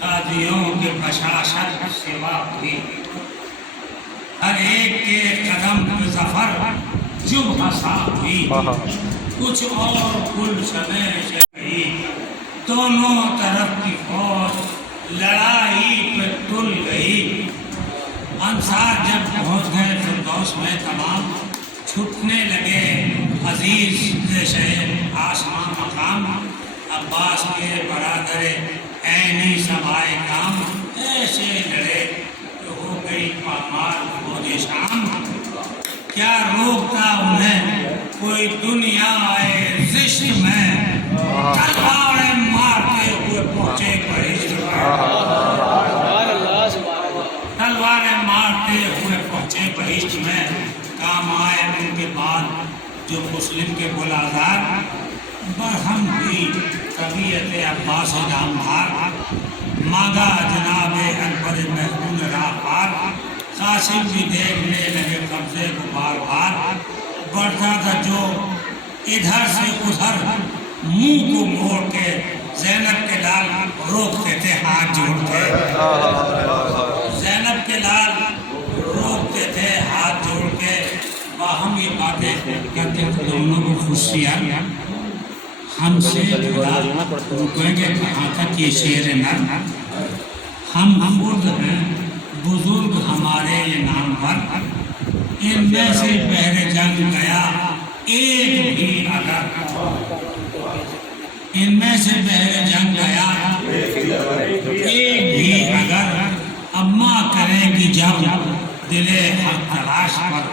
قاضیوں کے بشاشت سوا ہوئی، ہر ایک کے قدم پہ ظفر جب ہنسا ہوئی، کچھ اور گلشنے شہی، دونوں طرف کی فوج لڑائی پہ تل گئی۔ انصار جب پہنچ گئے فردوس میں تمام، چھٹنے لگے عزیز شہر آسمان مقام، عباس کے برادر عینی سبائے کام، ایسے لڑے کہ ہو گئی پامال فوج شام۔ کیا روکتا انہیں کوئی دنیا آئے زشت میں، تلواریں مارتے ہوئے پہنچے بہشت میں، تلواریں مارتے ہوئے پہنچے بہشت میں۔ کام آئے ان کے بعد جو مسلم کے گلازار، برہم ہوئی طبیعت عباس نامدار، مانگا جناب اکبر محمود راہ پار، قاسم بھی دیکھنے لگے قبضے کو بار بار، بڑھتا تھا جو ادھر سے ادھر منہ کو موڑ کے، زینب کے لال روکتے تھے ہاتھ جوڑ کے، زینب کے لال روکتے تھے ہاتھ جوڑ کے، باہم یہ باتیں کرتے تھے دونوں کو خوشیاں، ہم سے جدا رکیں گے کہاں تک یہ شیر نر، ہم خود ہیں بزرگ ہمارے یہ نام پر، ان میں سے بحر جنگ گیا ایک بھی اگر، ان میں سے بحر جنگ گیا ایک بھی اگر، اماں کریں گی جب دل حق تلاش پر،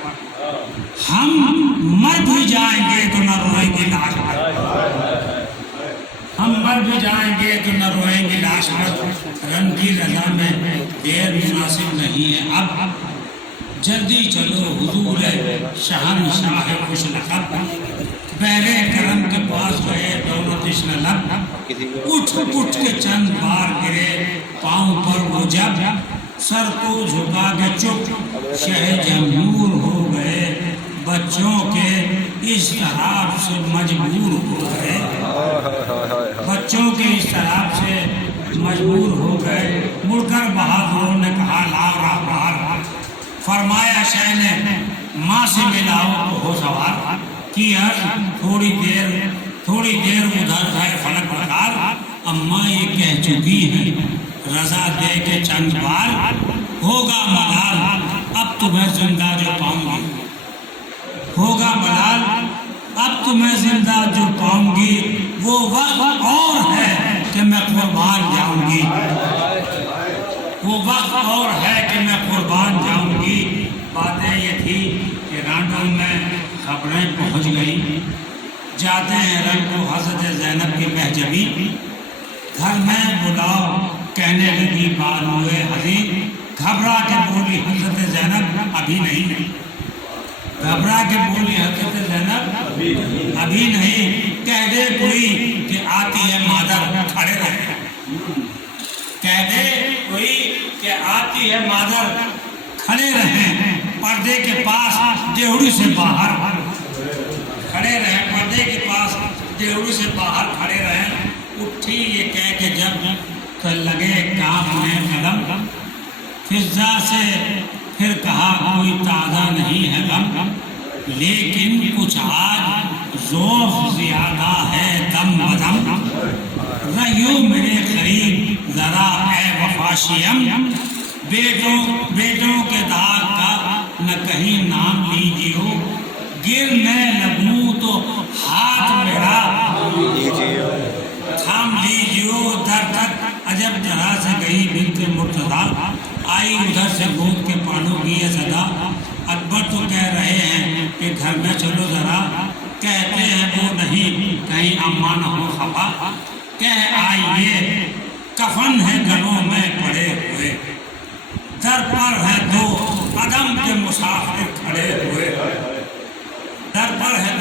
ہم مر بھی جائیں گے تو نہ روئیں گے لاش پر، ہم مر بھی جائیں گے تو نہ روئیں گے لاش پر، رن کی رضا میں دیر مناسب نہیں ہے اب، جلدی چلو حضور شہنشاہ خوش لقب، بحر کرم کے پاس گئے دونوں تشنہ لب، اٹھ اٹھ کے چند بار گرے پاؤں پر وہ جب، سر کو جھکا کے چپ شہ جمہور ہو گئے، بچوں کے اضطراب سے مجبور ہو گئے، بچوں کے اضطراب سے مجبور ہو گئے، مڑ کر بہادروں نے کہا لاؤ راہبار، فرمایا شہ نے ماں سے ملاؤ تو ہو سوار، کی عرض تھوڑی دیر ادھر ہے فلک بردار، اماں یہ کہہ چکی ہیں رضا دے کے چند بار، ہوگا ملال اب تمہیں زندہ جو پاؤں گی، ہوگا ملال اب تمہیں زندہ جو پاؤں گی، وہ وقت اور ہے کہ میں قربان جاؤں گی، وہ وقت اور ہے کہ میں قربان جاؤں گی۔ باتیں یہ تھی کہ رانڈوں میں خبریں پہنچ گئی، جاتے ہیں رنگ کو حضرت زینب کی مہجبی، گھر میں بلاؤ کہنے لگی بانوئے حضیر، گھبرا کے بولی حضرت زینب ابھی نہیں، گھبرا کے بولی حضرت زینب ابھی نہیں، کہہ دے کوئی کہ آتی ہے مادر کھڑے رہے، کہہ دے کوئی کہ آتی ہے مادر کھڑے رہیں، پردے کے پاس دیوڑی سے باہر کھڑے رہیں، پردے کے پاس دیوڑی سے باہر کھڑے رہیں، اٹھی یہ کہہ کے جب لگے کانپنے قدم، فضا سے پھر کہا کوئی تازہ نہیں ہے غم، لیکن کچھ آج ذوق زیادہ ہے دم بدم، رہیو میرے قریب ذرا اے وفاشیم، بیٹوں کے داغ کا نہ کہیں نام لیجیو، گر میں لگوں تو ہاتھ میرا تھام لیجیو، در تک عجب طرح سے گئی بنت مرتضیٰ، آئی ادھر سے گود کے پانوں کی یہ صدا، اکبر تو کہہ رہے ہیں کہ گھر میں چلو ذرا، کہتے ہیں وہ نہیں کہیں اماں نہ ہو خفا، کہہ آئیے کفن ہے گلوں میں پڑے ہوئے، در پر ہے دو قدم کے مسافر کھڑے ہوئے، در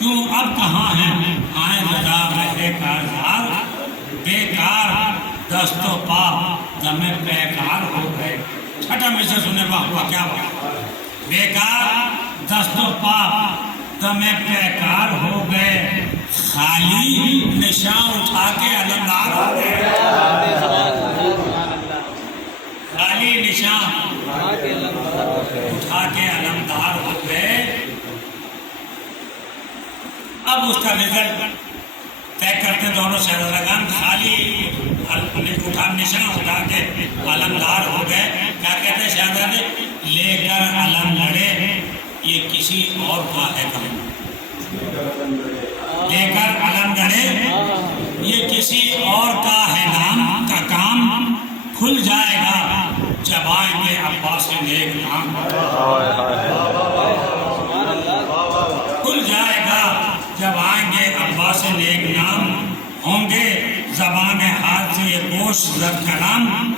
کیوں اب کہاں ہیں آئیں رضا رہے کارزار، بیکار دست و پا دم بیکار ہو گئے. چھٹا میں سے سنے واہ کیا بات. بیکار دست و پا دم بیکار ہو گئے، خالی نشان اٹھا کے علمدار ہو گئے. خالی نشان اٹھا کے علمدار ہو گئے. اب اس کا رزلٹ طے کرتے دونوں شہزادگان، خالی نشان اٹھا کے علمدار ہو گئے. کیا کہتے ہیں شہزادے؟ لے کر علم لڑے یہ کسی اور کا ہے کام. لے کر علم لڑے یہ کسی اور کا ہے نام کا کام، کھل جائے گا جب آئیں گے عباس نیک نام. کھل جائے گا جب آئیں گے عباس نیک نام، ہوں گے زبان حال سے یہ گوشت زد کلام.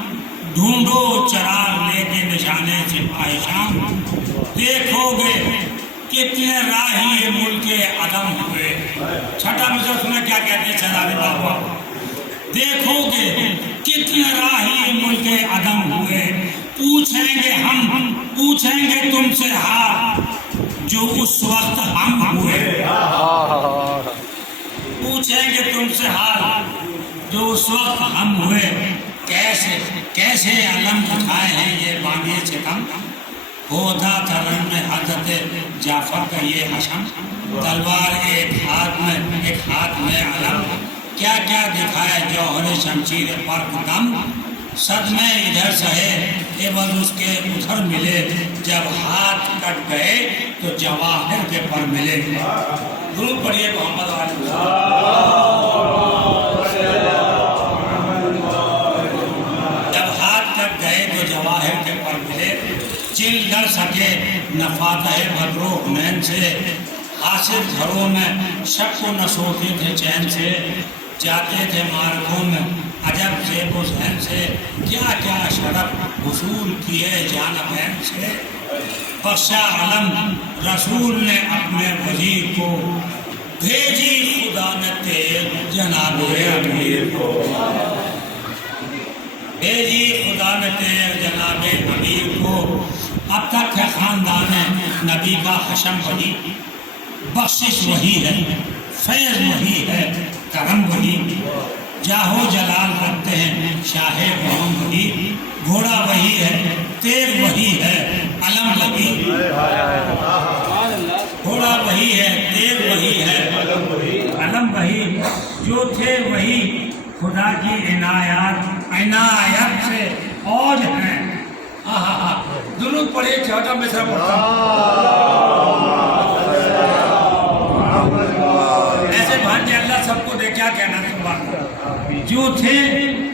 ڈھونڈو چراغ لے کے نشانے سپاہی شام، دیکھو گے کتنے راہی ملک عدم ہوئے. چھٹا مصرع سنا کیا کہتے ہیں شہزادے بابا. دیکھو گے کتنے راہی ملک عدم ہوئے، پوچھیں گے ہم پوچھیں گے تم سے حال جو اس وقت ہم ہوئے. پوچھیں گے تم سے حال جو اس وقت ہم ہوئے. کیسے کیسے علم اٹھائے ہیں یہ بانی ستم، ہوتا تھا رن میں حضرت جعفر کا یہ حشم. تلوار ایک ہاتھ میں علم، کیا کیا دکھائے جوہر شمشیر پر دم. صدمے ادھر سہے عوض اس کے ادھر ملے، جب ہاتھ کٹ گئے تو جواہر کے پر ملے. درود پڑھیے محمد علیہ. جب ہاتھ کٹ گئے تو جواہر کے پر ملے، چل لڑ سکے نہ فاتح بدر و حنین سے. حاصل گھروں میں شک و نہ سوتے تھے چین سے، جاتے تھے مارگوں میں عجب زیب و ذہن سے. کیا کیا شرف حصول کیے جانبین سے، بخشا علم رسول نے اپنے وزیر کو، بھیجی خدا نے تیز جناب امیر کو. بھیجی خدا نے تیز جناب امیر کو. اب تک ہے خاندان نبی کا حشم وہی، بخشش وہی ہے فیض وہی ہے کرم وہی. جاہو جلال رکھتے ہیں شاہ غلام وہی، گھوڑا وہی ہے تیر وہی ہے علم وہی. گھوڑا وہی ہے تیر وہی ہے علم وہی. جو تھے وہی خدا کی عنایت سے اوج ہیں. درود پڑھیے. چھوٹا مصرع پڑھتا ایسے بھانجے اللہ سب کو دے. کیا کہنا ہے؟ جو تھے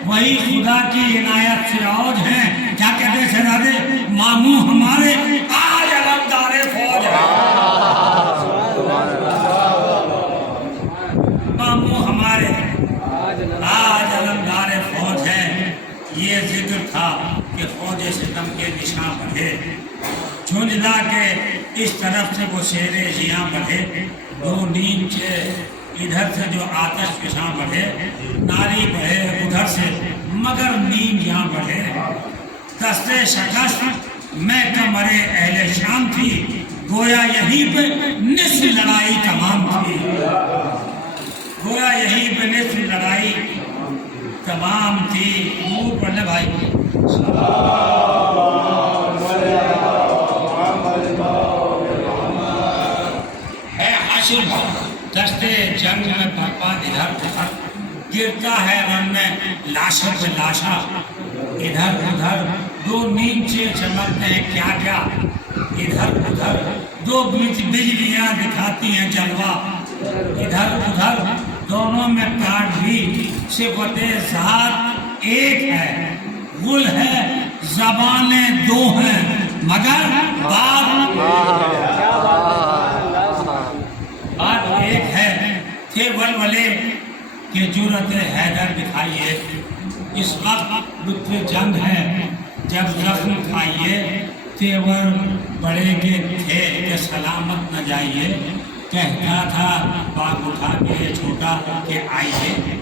وہی خدا کی عنایت سے اوج ہیں. کیا کہتے ہیں شہزادے؟ ماموں ہمارے آج علمدار فوج ہے. ماموں ہمارے آج علمدار فوج ہے. یہ ذکر تھا کہ فوج ستم کے نشاں بڑھے، جھنجلا کے اس طرف سے وہ شیر جیاں بڑھے. دو نیچے ادھر سے جو آتش فشاں بڑھے، ناری بڑھے ادھر سے مگر نیند یہاں بڑھے. دستے شکست میں کمرے اہل شام تھی، گویا یہی پہ نصف لڑائی تمام تھی. گویا یہی پہ نصف لڑائی تمام تھی. منہ پڑھ لے بھائی. ہے حاشر دستے جنگ میں برباد ادھر ادھر، گرتا ہے رن میں لاشوں پہ لاشا ادھر ادھر. دو نیچے چمکتے ہیں کیا کیا ادھر ادھر، دو بجلیاں دکھاتی ہیں جلوہ ادھر ادھر. دونوں میں کاٹ بھی صفت ذات ایک ہے، گل ہے زبانیں دو ہیں مگر بات ایک ہے. تھے ولولے کہ جرأت حیدر دکھائیے، اس وقت لطف جنگ ہے جب زخم کھائیے. تیور بڑے کے تھے کہ سلامت نہ جائیے، کہتا تھا باغ اٹھا کے چھوٹا کہ آئیے،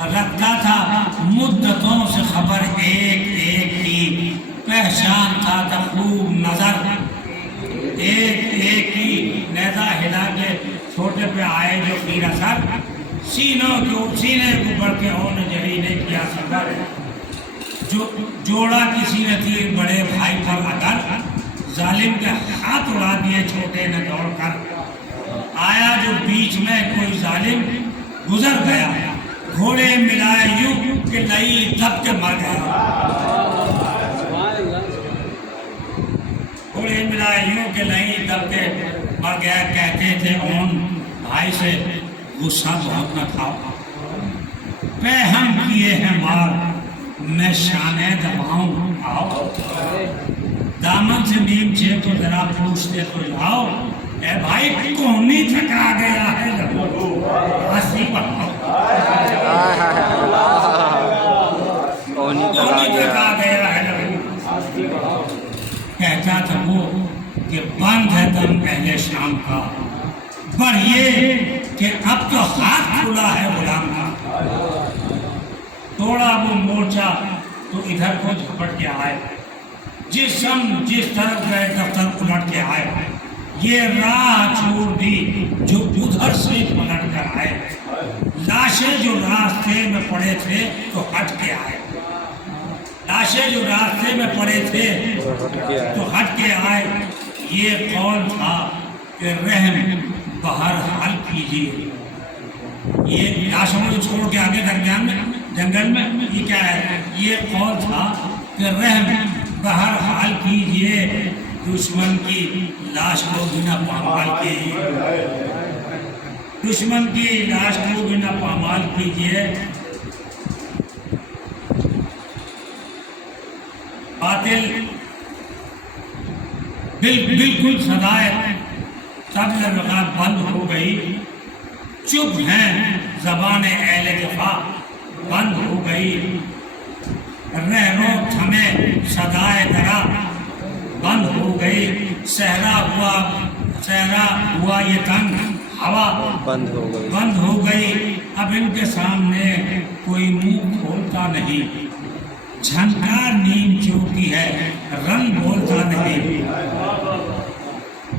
رکھتا تھا مدتوں سے خبر ایک ایک کی، پہچانتا تھا خوب نظر ایک ایک کی، نیزہ ہلا کے چھوٹے پہ آئے جو پیر اثر، سینے کو بڑھ کے اور جہی نے کیا صبر، جو جوڑا کسی نے تیر بڑے بھائی پر اگر، ظالم کے ہاتھ اڑا دیے چھوٹے نے دوڑ کر، آیا جو بیچ میں کوئی ظالم گزر گیا، گھوڑے ملائے یوں کہ لئی دب کے مر گیا، گھوڑے ملائے یوں کہ لئی دب کے مر گیا۔ کہتے تھے اون بھائی سے غصہ بہت نہ کھاؤ، پہ ہم کیے ہیں مار میں شانے دباؤں، آؤ دامن سے نیم چھے تو ذرا پوچھتے تو لاؤ، اے بھائی کونی ٹھکرا گیا ہے ہنسی پڑھاؤ، کونی ٹھکرا گیا ہے، کہتا تھا وہ کہ بند ہے دم اہل شام کا، بڑھئے کہ اب تو ہاتھ کھلا ہے غلام کا، توڑا وہ مورچہ تو ادھر کو جھپٹ کے آئے، جس طرف گئے دفتر الٹ کے آئے، یہ راہ چھوڑ دی جو ادھر سے پلٹ کر آئے، لاشیں جو راستے میں پڑے تھے تو ہٹ کے آئے، لاشیں جو راستے میں پڑے تھے تو ہٹ کے آئے، یہ قول تھا کہ رحم بہرحال کیجیے، یہ لاشوں کو چھوڑ کے آگے درمیان میں جنگل میں یہ کیا ہے، یہ قول تھا کہ رحم بہرحال کیجیے، دشمن کی لاش کو بنا پامال کیجیے، دشمن کی لاش کو بنا پامال کیجیے، باطل بالکل سدائے تب لگا بند ہو گئی، چپ ہیں زبان اہل دفاع بند ہو گئی، رہنو تھمے صدائے درا بند ہو گئی، صحرا ہوا یہ تنگ ہوا بند ہو گئی، اب ان کے سامنے کوئی منہ کھولتا نہیں، جھنکار نیم چوکی ہے رن بولتا نہیں،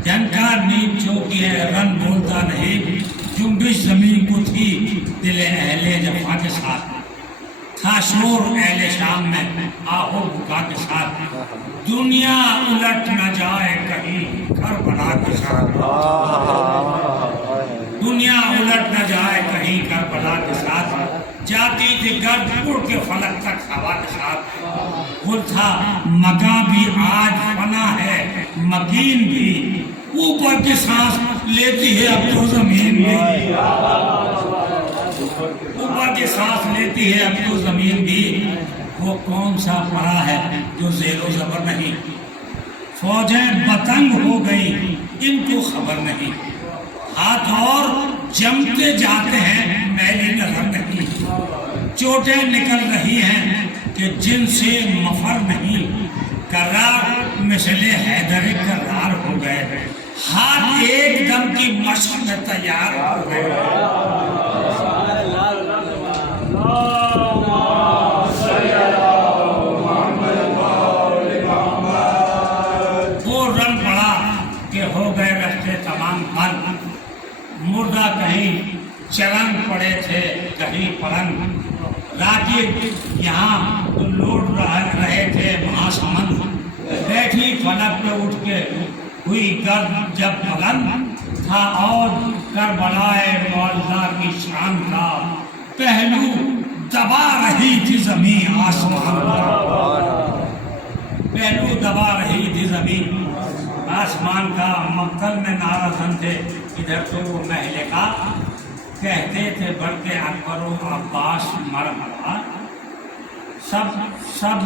جھنکار نیم چوکی ہے رن بولتا نہیں، جنبش زمین کو تھی دل اہل جفا کے ساتھ، تھا شور اہل شام میں آہو بکا کے ساتھ، دنیا الٹ نہ جائے کہیں کربلا کے ساتھ، دنیا الٹ نہ جائے کہیں کربلا کے ساتھ، جاتی تھی گرد اڑ کے فلک تک ہوا کے ساتھ، وہ تھا مکان بھی آج فنا ہے مکین بھی، اوپر کی سانس لیتی ہے اب تو زمین بھی، اوپر کی سانس لیتی ہے اب تو زمین بھی، وہ کون سا پڑا ہے جو زیر و زبر نہیں، فوجیں بتنگ ہو گئی ان کو خبر نہیں، ہاتھ اور جمتے جاتے ہیں میلی نظر نہیں، چوٹیں نکل رہی ہیں کہ جن سے مفر نہیں، کرار مثل حیدر کرار ہو گئے، ہاتھ ایک دم کی مشق میں تیار ہو گئے، وہ رنگ پڑا کہ ہو گئے رستے تمام بند، مردہ کہیں چرن پڑے تھے کہیں پلنگ، راکب یہاں تو لوٹ رہے تھے وہاں سمن، بیٹھی فلک پہ اٹھ کے ہوئی گرد جب بلند، تھا اور کربلائے معلّہ کی شان کا، پہلو دبا رہی تھی زمین آسمان کا، پہلو دبا رہی تھی زمین آسمان کا، مقتل میں نعرہ دھن تھے ادھر تو وہ محلے کا، کہتے تھے بڑھ کے اکبر و عباس مرحبا، سب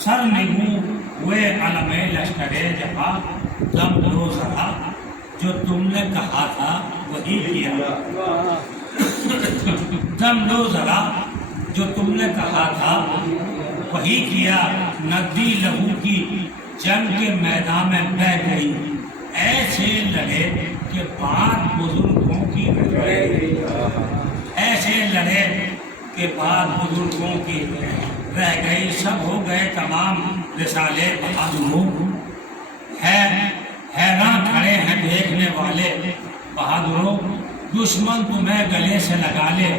سر نگو ہوئے علم لشکر جفا، دم لو ذرا جو تم نے کہا تھا وہی کیا، دم لو ذرا جو تم نے کہا تھا وہی کیا، ندی لہو کی جنگ کے میدان میں بہ گئی، ایسے لڑے کہ بات بزرگوں کی رہے، ایسے لڑے کہ بات بزرگوں کی رہ گئی، سب ہو گئے تمام رسالے بہادروں، حیران کھڑے ہیں دیکھنے والے بہادروں، دشمن تمہیں گلے سے لگا لے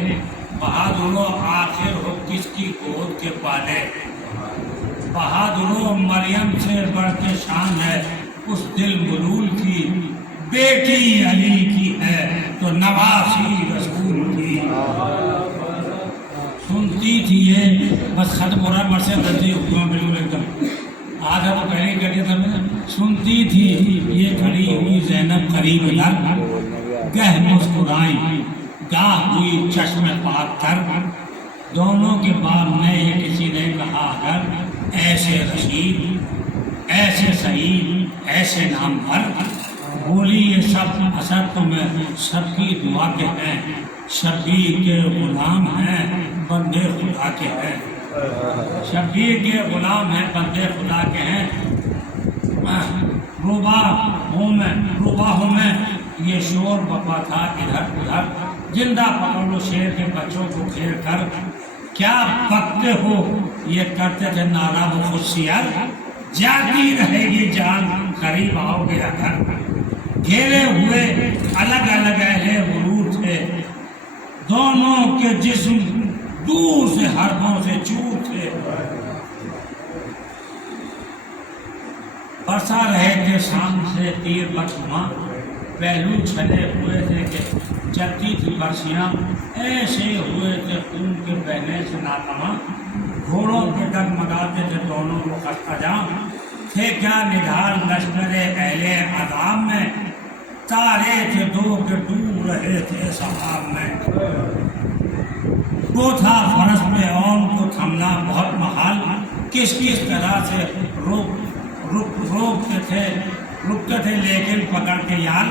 بہادروں، آخر ہو کس کی گود کے پالے، بہادروں مریم سے بڑھ کے شان ہے اس دل ملول کی، بیٹی علی کی ہے تو نواسی رسول کی۔ سنتی تھی یہ بس ختم ہو رہا ہے، مرسے درجی حکومت بالکل ایک دم آدھا تو پہلے ہی کر دیا تھا میں نے۔ سنتی تھی یہ کھڑی ہوئی زینب قریب لر، گہ مسکرائیں گاہ ہوئی چشم پاک تر، دونوں کے بعد میں یہ کسی نے کہا اگر ایسے رشید ایسے سعید ایسے نام پر، بولی یہ سب اثر تو میں سب کی دعا کے ہیں، شبیر کے غلام ہیں بندے خدا کے ہیں، شبیر کے غلام ہیں بندے خدا کے ہیں، روبا ہوں میں یہ شور بپا تھا ادھر ادھر، زندہ پکڑ لو شیر کے بچوں کو گھیر کر، کیا پکتے ہو یہ کرتے تھے نعرہ و خصیت، جاتی رہے گی جان قریب آؤ گے اگر، گھیرے ہوئے الگ الگ اہل غرور تھے، دونوں کے جسم دور سے حربوں سے چور تھے، برسا رہے تھے شام سے تیر بچما، پہلو چھلے ہوئے تھے کہ چلتی تھی برسیاں، ایسے ہوئے تھے خون کے بہنے سے ناتما، گھوڑوں کے ڈگمگاتے تھے دونوں کو خستہ جاں، تھے کیا نڈھال لشکر اہل عذاب میں، تارے تھے دو کے ڈوب رہے تھے سحاب میں، وہ تھا فرس پہ اون کو تھمنا بہت محال، کس طرح سے رکتے تھے لیکن پکڑ کے یال،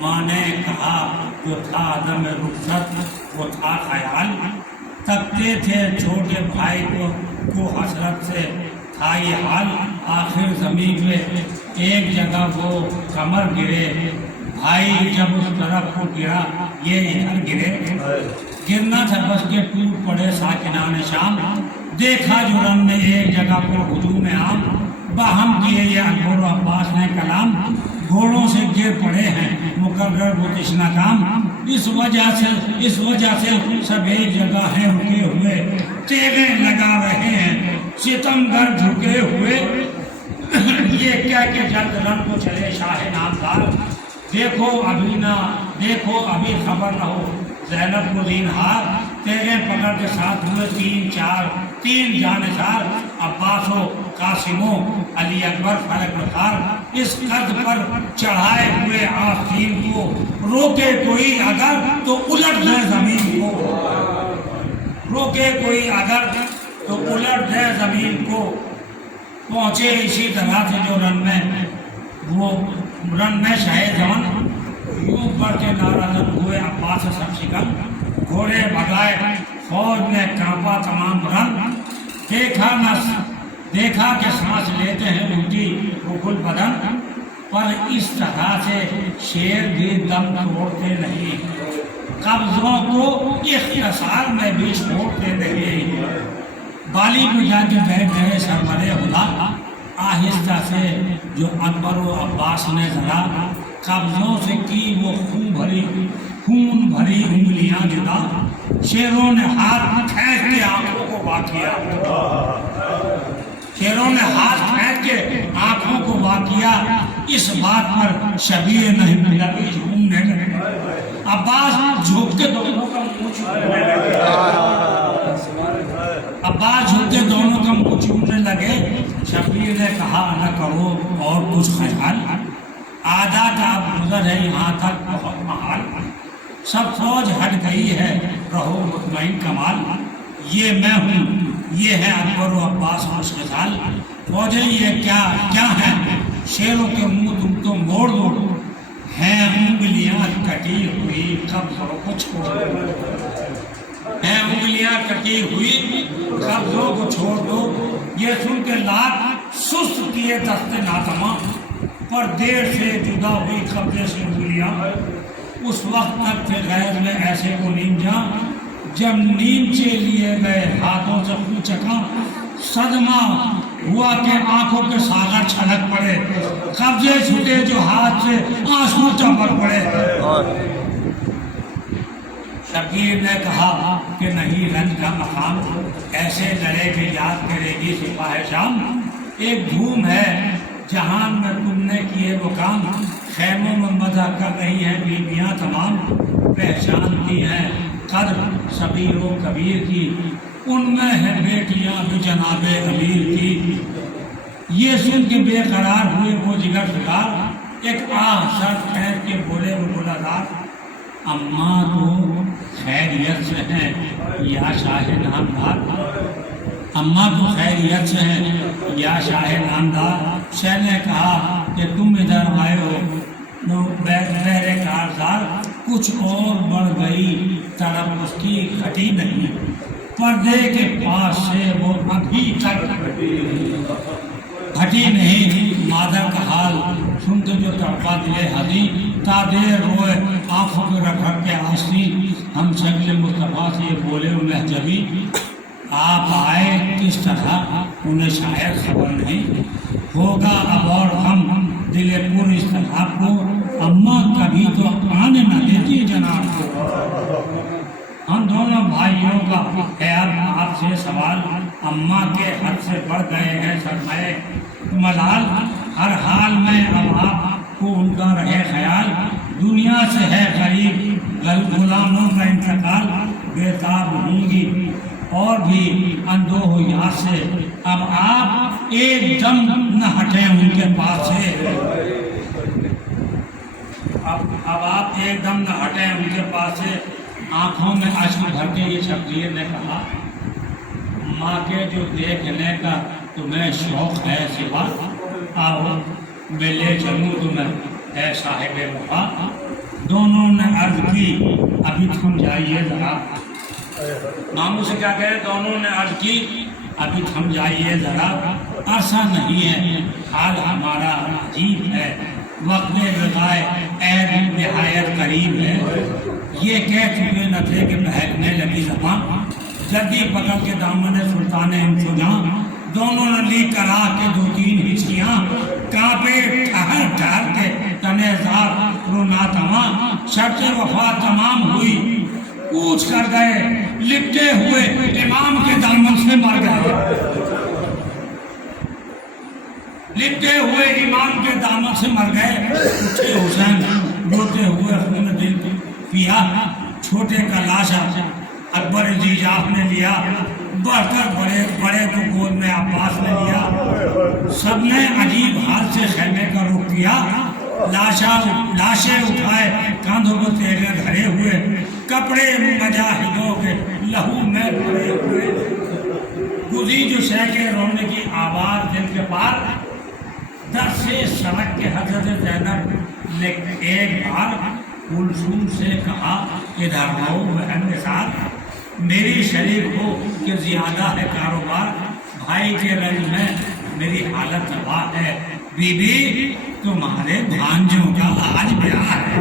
ماں نے کہا جو تھا عدم رخصت وہ تھا خیال، تکتے تھے چھوٹے بھائی کو حسرت سے تھا یہ حال، آخر زمین پہ ایک جگہ وہ کمر گرے، بھائی جب اس طرف کو گرا یہ ادھر گرے، گرنا تھا بس کے ٹوٹ پڑے ساکنان شام، دیکھا جو رم نے ایک جگہ کو ہجوم عام، باہم کیے یہ اکبر و عباس نے کلام، گھوڑوں سے گر پڑے ہیں مقرر وہ تشنا کام، اس وجہ سے سب ایک جگہ ہیں رکے ہوئے، تیغیں لگا رہے ہیں ستمگر جھکے ہوئے، یہ کہہ کے جلد رن کو چلے شاہ نامدار، دیکھو ابھی خبر نہ ہو زینب کو دین ہار، تیغیں پکڑ کے ساتھ ہوئے تین جانثار، عباس و قاسم و علی اکبر فرق رخار، اس قد پر چڑھائے ہوئے آستین کو، روکے کوئی اگر تو الٹ دے زمین کو، روکے کوئی اگر تو الٹ دے زمین کو، پہنچے اسی طرح سے جو رن میں شاہ جان، یوں پڑھ کے ناراض ہوئے عباس سب شکن، گھوڑے بھگائے فوج نے کانپا تمام رن، دیکھا کہ سانس لیتے ہیں الٹی رکل بدن، پر اس طرح سے شیر بھی دم توڑتے نہیں، قبضوں کو اختصار میں بھی چھوڑتے نہیں، بالی پہ جا کے بیٹھ گئے سرور خدا، آہستہ سے جو اکبر و عباس نے ذرا قبضوں سے کی وہ خون بھری انگلیاں جدا، شیروں نے ہاتھ کھینچ کے آنکھوں کو واقعہ، شیروں نے ہاتھ کھینچ کے آنکھوں کو واقعہ، اس بات پر شبیر نہیں لگی جھومنے لگے، عباس جھک کے دونوں کا منہ چومنے لگے، شبیر نے کہا نہ کرو اور کچھ خیال، آدھا کا گزر ہے یہاں تک بہت محال، سب فوج ہٹ گئی ہے رہو مطمئن کمال، یہ میں ہوں یہ ہے اکبر و عباس خوشخصال، فوجیں یہ کیا ہیں شیروں کے منہ تم تو موڑ دو، ہیں انگلیاں کٹی ہوئی قبضوں کو چھوڑ دو، ہیں انگلیاں کٹی ہوئی قبضوں کو چھوڑ دو، یہ سن کے لاکھ سست کیے دست ناتما، پر دیر سے جدا ہوئی قبضے سے انگلیاں، اس وقت تک تھے غیر میں ایسے کو نیم جاں، جب نیچے لیے گئے ہاتھوں سے خون چکا، صدمہ ہوا کہ آنکھوں کے ساغر چھلک پڑے، قبضے چھوٹے جو ہاتھ سے آنسو چمک پڑے۔ شبیر نے کہا کہ نہیں رنج کا مقام، ایسے لڑے کہ یاد کرے گی سپاہ شام، ایک دھوم ہے جہان میں تم نے کیے وہ کام، خیموں میں مدح کر رہی ہیں بیویاں تمام، پہچانتی ہیں قدر صغیر و کبیر کی، ان میں ہے بیٹیاں بھی جناب امیر کی۔ یہ سن کے بے قرار ہوئے وہ جگر فکار، ایک آہ سر پھیر کے بولے وہ بولادار، اماں تو خیریت سے ہیں یا شاہ نامدار، اماں تو خیریت سے ہیں یا شاہ نامدار۔ شاہ نے کہا کہ تم ادھر آئے ہو بہر کارزار، کچھ اور بڑھ گئی طرف اس کی گھٹی نہیں، پردے کے پاس سے وہ ابھی تک ہٹی نہیں۔ مادر کا حال سن کے جو تڑپا دلے ہدی، تا دیر روئے آنکھوں کو رکھ کے آستی، ہم شکل مصطفیٰ سے بولے محجبی، آپ آئے کس طرح انہیں شاید خبر نہیں، ہوگا اب اور ہم دل پر اس طرح کو، اماں کبھی تو آنے نہ دیتی جناب کو۔ ہم دونوں بھائیوں کا ہے اب آپ سے سوال، اماں کے حد سے بڑھ گئے ہیں سرمائے ملال، ہر حال میں اب آپ کو ان کا رہے خیال، دنیا سے ہے قریب غلاموں کا انتقال، بےتاب ہوں گی اور بھی اندوہ یاد سے، اب آپ ایک دم نہ ہٹیں ان کے پاس سے، اب آپ ایک دم نہ ہٹیں ان کے پاس سے۔ آنکھوں میں اشک بھر کے یہ شبیر نے کہا، ماں کے جو دیکھنے کا تمہیں شوق ہے سوا، آؤ میں لے چلوں تمہیں اے صاحب وفا۔ دونوں نے عرض کی ابھی تھم جائیے ذرا، ماموں سے کیا کہے، دونوں نے عرض کی ابھی تھم جائیے ذرا، عرصہ نہیں ہے حال ہمارا عجیب ہے، وقت وقائے عید نہایت قریب ہے۔ یہ کہہ چکے نہ تھے کہ بہکنے لگی زباں، جلدی پکڑ کے دامن سلطان انفجاں، دونوں نے لی کرا کے دو تین ہچکیاں، کانپے ٹھہر ٹھہر کے تنے زار رونا تماں، شرط وفا تمام ہوئی کوچ کر گئے، لپٹے ہوئے امام کے دامن سے مر گئے، لپٹے ہوئے امام کے دامن سے مر گئے۔ اٹھے حسین روتے ہوئے خون دل پیا، چھوٹے کا لاشا اکبر جیجاف نے لیا، بڑھ کر بڑے کو گود میں عباس نے لیا، سب نے عجیب حال سے خیمے کا رخ کیا، لاشیں اٹھائے کاندھوں کو تیغے دھرے ہوئے، کپڑے مجاہدوں کے لہو میں بھرے ہوئے، گزی جو شے کے رونے کی آواز دل کے پار، در سے سڑک کے حضرت زینب نے ایک بار کلثوم سے کہا ادھر آؤ بہن کے ساتھ، میری شریک ہو کہ زیادہ ہے کاروبار، بھائی کے رنج میں میری حالت تباہ ہے، بی بی تمہارے بھانجوں کا آج بیاہ ہے،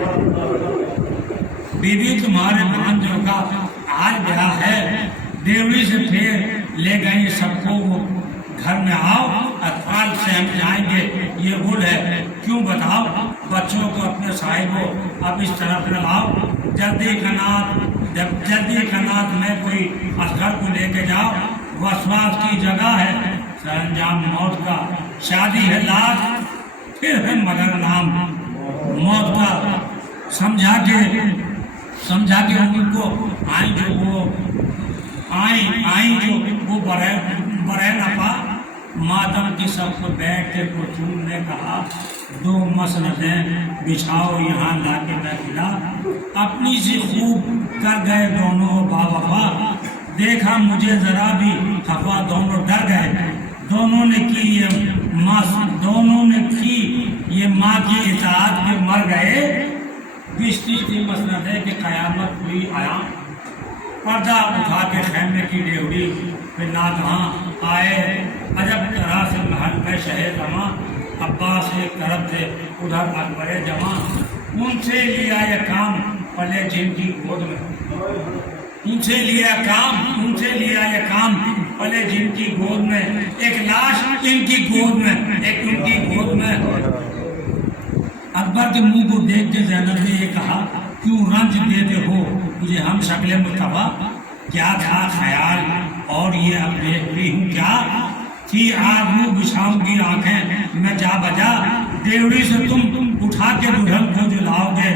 بی بی تمہارے بھانجوں کا آج بیاہ ہے، دیوڑی سے پھر لے گئے سب کو وہ گھر میں آؤ، اطفال سے ہم جائیں گے یہ گل ہے، کیوں بتاؤ بچوں کو اپنے صاحبوں اب اس طرف لگاؤ، جلدی کنات میں کوئی اصغر کو لے کے جاؤ، وسواس کی جگہ ہے سرانجام موت کا، شادی ہے لات پھر ہے مگر نام موت کا، سمجھا کے ان کو آئیں جو وہ برے نفع، ماتم کی سب کو بیٹھ کے کلثوم نے کہا دو مسندیں بچھاؤ یہاں لا کے میں کھلا، اپنی سی خوب کر گئے دونوں با وفا، دیکھا مجھے ذرا بھی خفا، دونوں ڈر گئے، دونوں نے کی یہ ماں کی اطاعت میں مر گئے، بچتی تھی مسندیں کہ قیامت ہوئی آیا، پردہ اٹھا کے خیمے کی ڈیوڑی پھر ناگہاں آئے عجب طرح سے محل میں شہ زماں، عباس ایک طرف تھے، ادھر اکبر جوان، ان سے لیا یہ کام پلے جن کی گود میں، ان سے لیا یہ کام پلے جن کی گود میں، ایک لاش ان کی گود میں، ایک ان کی گود میں۔ اکبر کے منہ کو دیکھ کے زینب نے یہ کہا، کیوں رنج دیتے ہو مجھے ہم شکل مصطفیٰ؟ کیا تھا خیال اور یہ اب دیکھ بھی ہوں کیا؟ تھی آگ منہ بچھاؤں گی آنکھیں میں جا بجا، دیوڑی سے تم اٹھا کے دلہن کو جلاؤ گے،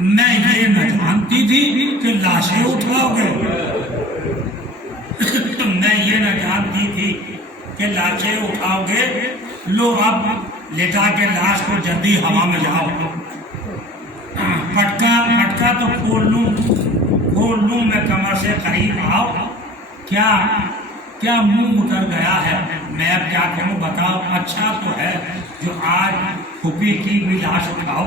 میں یہ نہ جانتی تھی کہ لاشیں اٹھاؤ گے، میں یہ نہ جانتی تھی کہ لاشیں اٹھاؤ گے، لو اب لٹا کے لاش کو جلدی ہوا میں جاؤ، پٹکا تو کھول لوں میں کمر سے قریب آؤ، کیا منہ اتر گیا ہے، میں اب کیا کروں بتاؤ، اچھا تو ہے جو آج پھوپھی کی بھی لاش اٹھاؤ،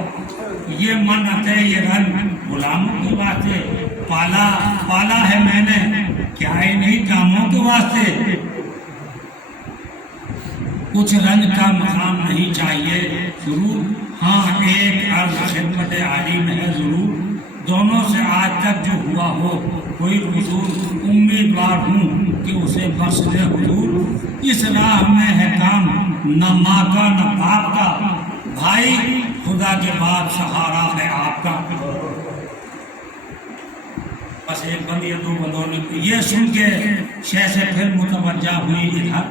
یہ منت ہے یہ رنگ غلاموں کی واسطے پالا ہے میں نے، کیا انہیں کاموں کے واسطے، کچھ رنج کا مقام نہیں چاہیے شروع، ہاں ایک عرض خدمت عالی میں ہے ضرور، دونوں سے آج تک جو ہوا ہو کوئی قصور، امیدوار ہوں کہ اسے بخش دے حضور، اس راہ میں ہے کام نہ ماں کا نہ باپ کا، بھائی خدا کے بعد سہارا ہے آپ کا۔ بس ایک بند یا دو بندوں نے یہ سن کے شہ سے پھر متوجہ ہوئی ادھر،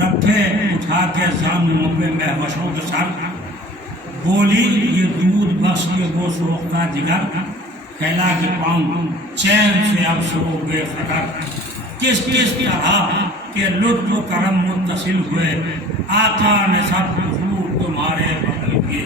رکھے اٹھا کے سامنے پہ مہوشوں کے ساتھ بولی، یہ دودھ بخش کے وہ سوختہ جگر، کھیلا کے پاؤں چین سے اب سو بے خطر، کس طرح کے لطف و کرم متصل ہوئے، آقا نے سب حضور تمہارے بغل کیے۔